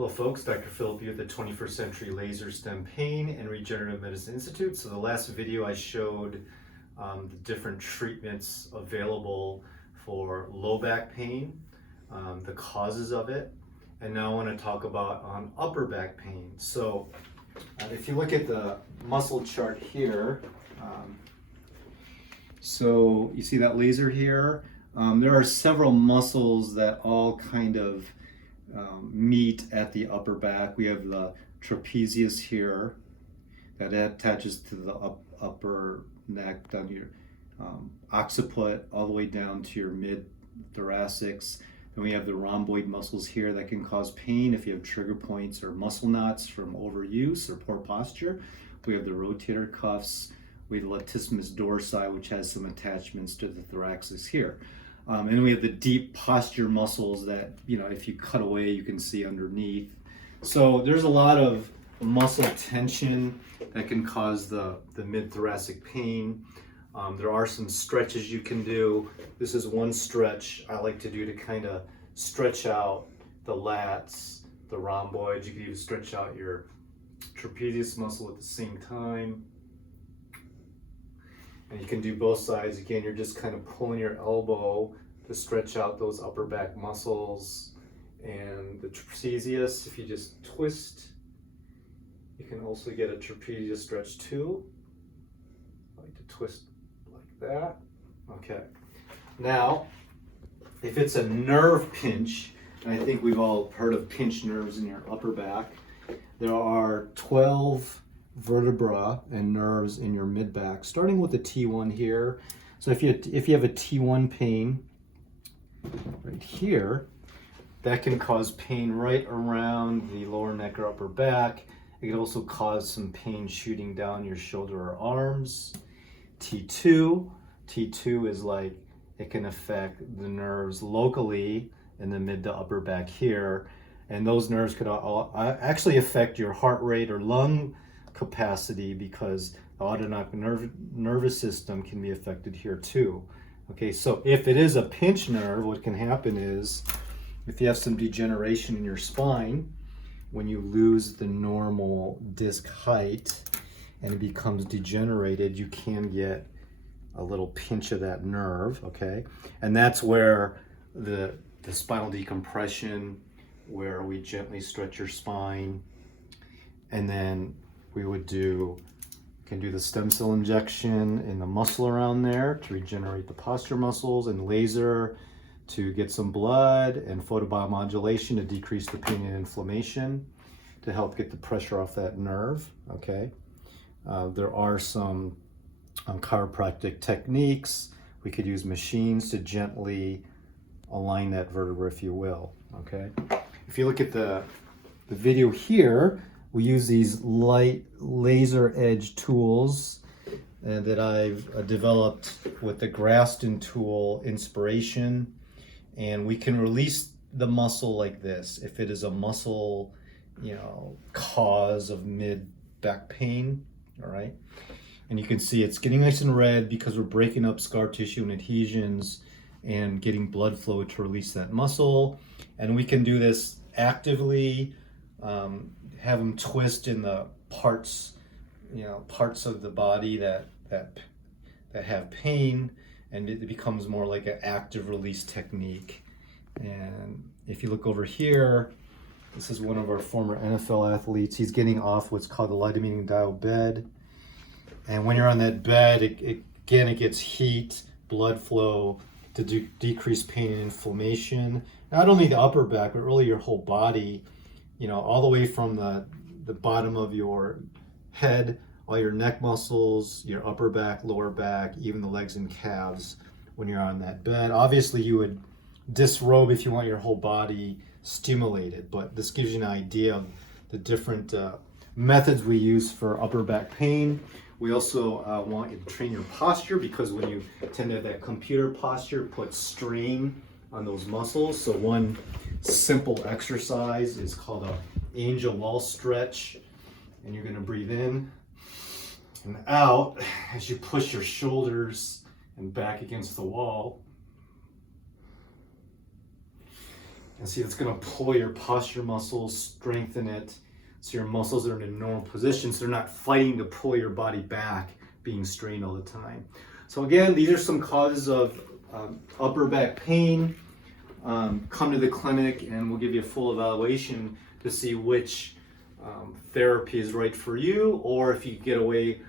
Hello folks, Dr. Phillip Yoo at the 21st Century Laser Stem Pain and Regenerative Medicine Institute. So the last video I showed the different treatments available for low back pain, the causes of it, and now I want to talk about upper back pain. So if you look at the muscle chart here, so you see that laser here? There are several muscles that all kind of meet at the upper back. We have the trapezius here that attaches to the upper neck, down to your occiput, all the way down to your mid-thoracics. Then we have the rhomboid muscles here that can cause pain if you have trigger points or muscle knots from overuse or poor posture. We have the rotator cuffs. We have the latissimus dorsi, which has some attachments to the thoracics here. And we have the deep posture muscles that, if you cut away, you can see underneath. So there's a lot of muscle tension that can cause the mid-thoracic pain. There are some stretches you can do. This is one stretch I like to do to kind of stretch out the lats, the rhomboids. You can even stretch out your trapezius muscle at the same time. And you can do both sides. Again, you're just kind of pulling your elbow to stretch out those upper back muscles. And the trapezius, if you just twist, you can also get a trapezius stretch too. I like to twist like that. Okay. Now, if it's a nerve pinch, and I think we've all heard of pinched nerves in your upper back, there are 12 vertebra and nerves in your mid back, starting with the T1 here. So if you have a T1 pain right here, that can cause pain right around the lower neck or upper back. It can also cause some pain shooting down your shoulder or arms. T2 is like, it can affect the nerves locally in the mid to upper back here, and those nerves could actually affect your heart rate or lung capacity, because the autonomic nervous system can be affected here too. Okay, so if it is a pinched nerve, what can happen is, if you have some degeneration in your spine, when you lose the normal disc height and it becomes degenerated, you can get a little pinch of that nerve, okay? And that's where the spinal decompression, where we gently stretch your spine, and then we can do the stem cell injection in the muscle around there to regenerate the posture muscles, and laser to get some blood, and photobiomodulation to decrease the pain and inflammation to help get the pressure off that nerve, okay? There are some chiropractic techniques. We could use machines to gently align that vertebra, if you will, okay? If you look at the video here, we use these light laser edge tools that I've developed with the Graston tool inspiration, and we can release the muscle like this if it is a muscle, cause of mid back pain, all right? And you can see it's getting nice and red because we're breaking up scar tissue and adhesions and getting blood flow to release that muscle. And we can do this actively, have them twist in the parts of the body that have pain, and it becomes more like an active release technique. And if you look over here, this is one of our former NFL athletes. He's getting off what's called the lidomening dial bed. And when you're on that bed, it gets heat, blood flow to decrease pain and inflammation. Not only the upper back, but really your whole body, all the way from the bottom of your head, all your neck muscles, your upper back, lower back, even the legs and calves when you're on that bed. Obviously, you would disrobe if you want your whole body stimulated, but this gives you an idea of the different methods we use for upper back pain. We also want you to train your posture, because when you tend to have that computer posture, it puts strain on those muscles. So one simple exercise is called a angel wall stretch, and you're going to breathe in and out as you push your shoulders and back against the wall. And see, it's going to pull your posture muscles, strengthen it, so your muscles are in a normal position, so they're not fighting to pull your body back, being strained all the time. So again, these are some causes of upper back pain. Come to the clinic and we'll give you a full evaluation to see which therapy is right for you, or if you get away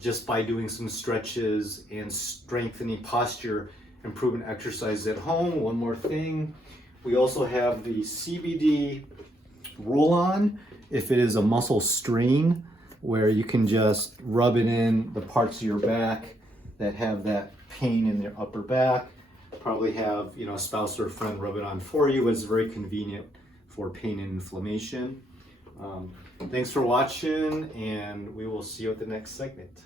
just by doing some stretches and strengthening posture improvement exercises at home. One more thing, we also have the CBD roll-on if it is a muscle strain, where you can just rub it in the parts of your back that have that pain in their upper back. Probably have, you know, a spouse or a friend rub it on for you. It's very convenient for pain and inflammation. Thanks for watching, and we will see you at the next segment.